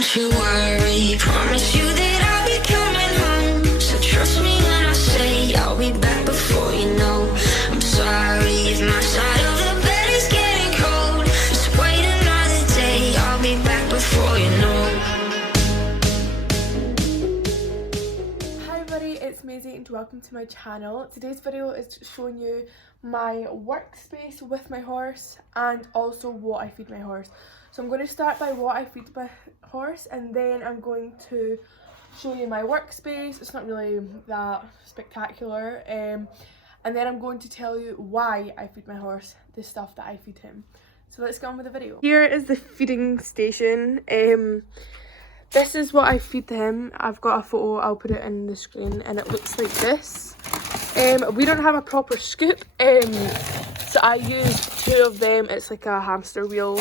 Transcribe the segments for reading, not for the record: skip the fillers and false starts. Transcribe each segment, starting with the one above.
Don't you worry, promise you that I'll be coming home. So trust me when I say I'll be back before you know. I'm sorry if my side of the bed is getting cold. Just wait another day, I'll be back before you know. Hi everybody, it's Maisie and welcome to my channel. Today's video is showing you my workspace with my horse and also what I feed my horse. So I'm going to start by what I feed my horse and then I'm going to show you my workspace. It's not really that spectacular, and then I'm going to tell you why I feed my horse the stuff that I feed him. So let's get on with the video. Here is the feeding station. This is what I feed him. I've got a photo, I'll put it in the screen, and it looks like this. We don't have a proper scoop, so I use two of them. It's like a hamster wheel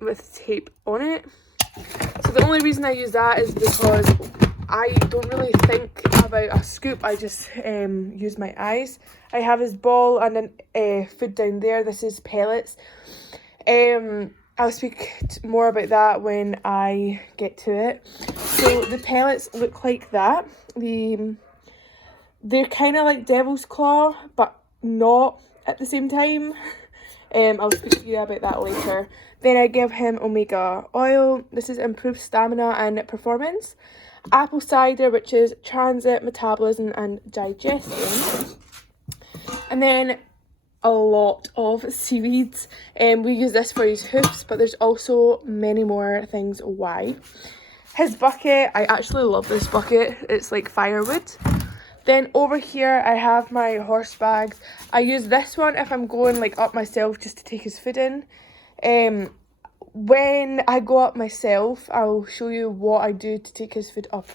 with tape on it. So the only reason I use that is because I don't really think about a scoop, I just use my eyes. I have his ball and then food down there. This is pellets. I'll speak more about that when I get to it. So the pellets look like that. They're kind of like devil's claw, but not at the same time. I'll speak to you about that later. Then I give him omega oil. This is improved stamina and performance. Apple cider, which is transit, metabolism and digestion. And then a lot of seaweeds. We use this for his hoofs, but there's also many more things why. His bucket, I actually love this bucket. It's like firewood. Then over here I have my horse bags. I use this one if I'm going like up myself just to take his food in. When I go up myself, I'll show you what I do to take his food up.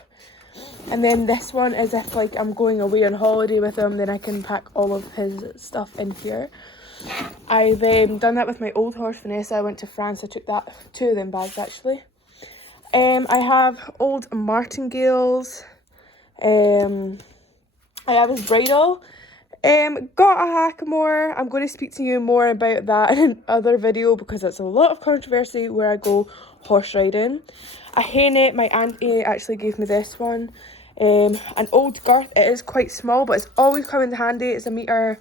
And then this one is if like I'm going away on holiday with him, then I can pack all of his stuff in here. I've done that with my old horse Vanessa. I went to France, I took that, two of them bags actually. I have old martingales. I have his bridle. Got a hackamore. I'm going to speak to you more about that in another video because it's a lot of controversy where I go horse riding. A hairnet, my auntie actually gave me this one. An old girth, it is quite small but it's always come in handy. It's a metre,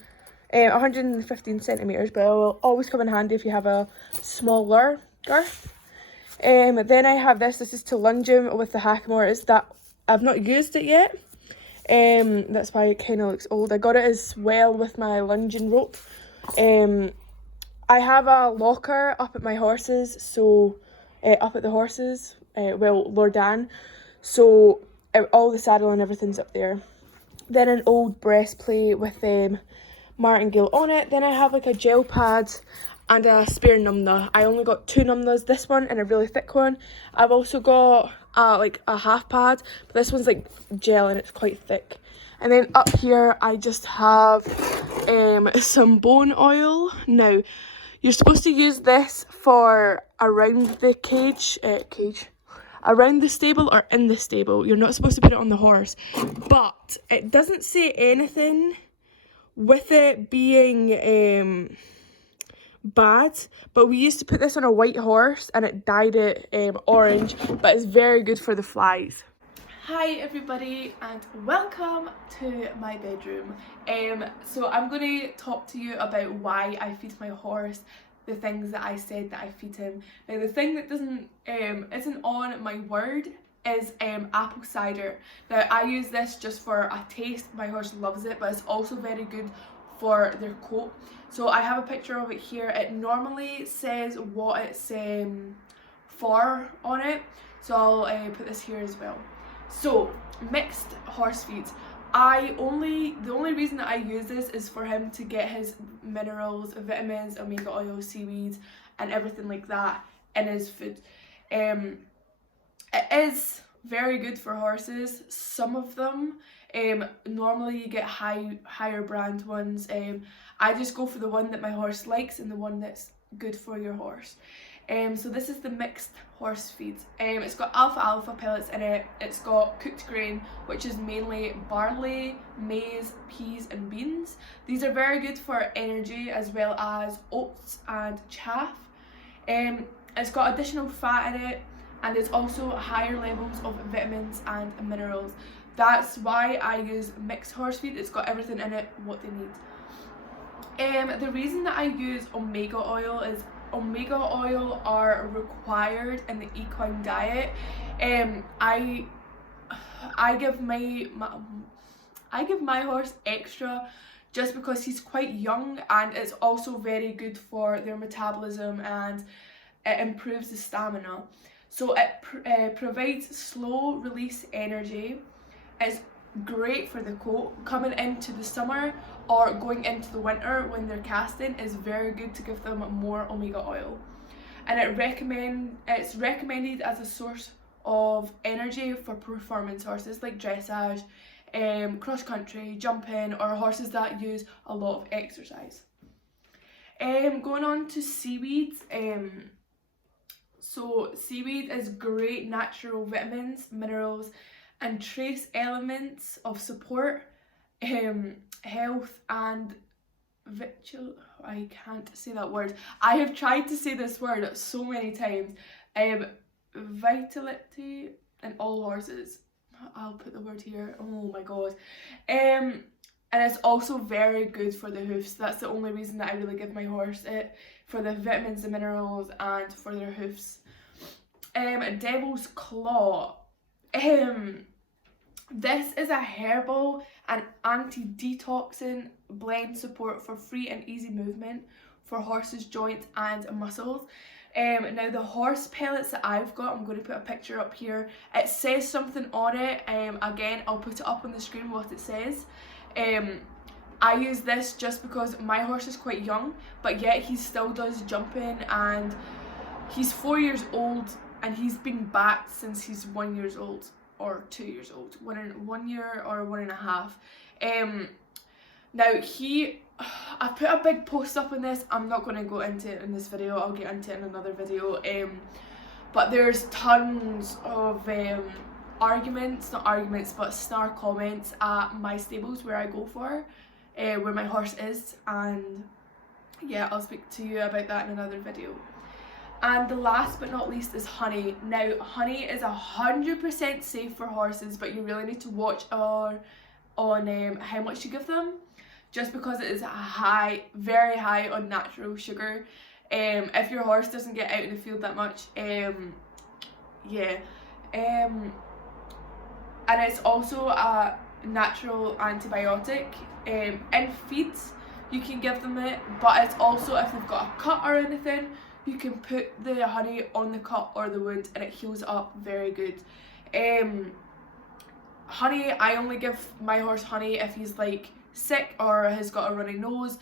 115 centimetres, but it will always come in handy if you have a smaller girth. Then I have this is to lunge him with the hackamore. It's that I've not used it yet. That's why it kind of looks old. I got it as well with my lunging rope. I have a locker up at my horses, so up at the horses, well, Lord Dan, so all the saddle and everything's up there. Then an old breastplate with martingale on it. Then I have like a gel pad and a spare numnah. I only got two numnahs, this one and a really thick one. I've also got like a half pad, but this one's like gel and it's quite thick. And then up here I just have some bone oil. Now you're supposed to use this for around the around the stable or in the stable. You're not supposed to put it on the horse, but it doesn't say anything with it being bad, but we used to put this on a white horse and it dyed it orange, but it's very good for the flies. Hi everybody and welcome to my bedroom. So I'm going to talk to you about why I feed my horse the things that I said that I feed him. Now the thing that isn't on my word is apple cider. Now I use this just for a taste. My horse loves it, but it's also very good for their coat. So I have a picture of it here. It normally says what it's for on it, so I'll put this here as well. So mixed horse feeds. The only reason that I use this is for him to get his minerals, vitamins, omega oil, seaweeds and everything like that in his food. It is very good for horses. Some of them, normally you get higher brand ones. I just go for the one that my horse likes and the one that's good for your horse. So this is the mixed horse feed. It's got alfalfa pellets in it. It's got cooked grain, which is mainly barley, maize, peas and beans. These are very good for energy, as well as oats and chaff. It's got additional fat in it, and it's also higher levels of vitamins and minerals. That's why I use mixed horse feed. It's got everything in it what they need. The reason that I use omega oil is omega oil are required in the equine diet. I give my horse extra just because he's quite young, and it's also very good for their metabolism, and it improves the stamina. So it provides slow release energy. It's great for the coat. Coming into the summer or going into the winter when they're casting is very good to give them more omega oil. And it's recommended as a source of energy for performance horses like dressage, cross country, jumping, or horses that use a lot of exercise. Going on to seaweed. So seaweed is great natural vitamins, minerals, and trace elements of support, health, and I can't say that word. I have tried to say this word so many times. Vitality in all horses. I'll put the word here. Oh my god. And it's also very good for the hoofs. That's the only reason that I really give my horse it, for the vitamins, the minerals, and for their hoofs. Devil's Claw. This is a herbal and anti-detoxing blend support for free and easy movement for horses' joints and muscles. Now the horse pellets that I've got, I'm going to put a picture up here. It says something on it. Again, I'll put it up on the screen what it says. I use this just because my horse is quite young, but yet he still does jumping, and he's 4 years old, and he's been back since he's 1 year old or 2 years old, 1 year or 1.5. Now I put a big post up on this. I'm not going to go into it in this video. I'll get into it in another video. But there's tons of snark comments at my stables where I go for, where my horse is, and yeah, I'll speak to you about that in another video. And the last but not least is honey. Now honey is 100% safe for horses, but you really need to watch on how much you give them, just because it is very high on natural sugar. If your horse doesn't get out in the field that much, yeah. And it's also a natural antibiotic. In feeds you can give them it, but it's also, if they've got a cut or anything, you can put the honey on the cut or the wound and it heals up very good. Honey, I only give my horse honey if he's like sick or has got a runny nose.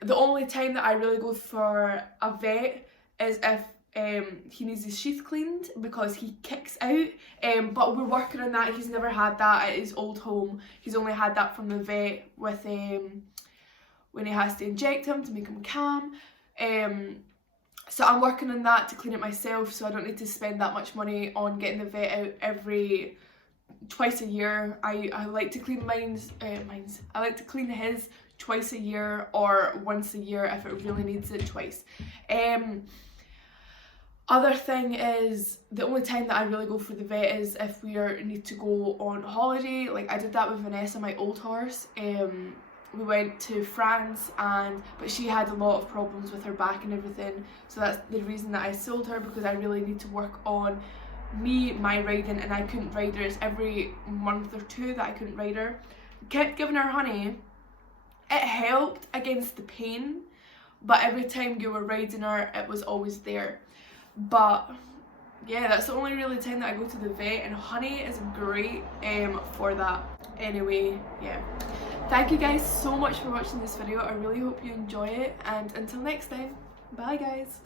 The only time that I really go for a vet is if he needs his sheath cleaned, because he kicks out, but we're working on that. He's never had that at his old home. He's only had that from the vet with when he has to inject him to make him calm. So I'm working on that to clean it myself, so I don't need to spend that much money on getting the vet out twice a year. I like to clean I like to clean his twice a year or once a year if it really needs it twice. Other thing is, the only time that I really go for the vet is if we need to go on holiday. Like I did that with Vanessa, my old horse. We went to France, but she had a lot of problems with her back and everything, so that's the reason that I sold her, because I really need to work on my riding, and I couldn't ride her. It's every month or two that I couldn't ride her. Kept giving her honey. It helped against the pain, but every time you were riding her it was always there. But yeah, that's the only really time that I go to the vet, and honey is great for that. Anyway, yeah. Thank you guys so much for watching this video. I really hope you enjoy it, and until next time, bye guys.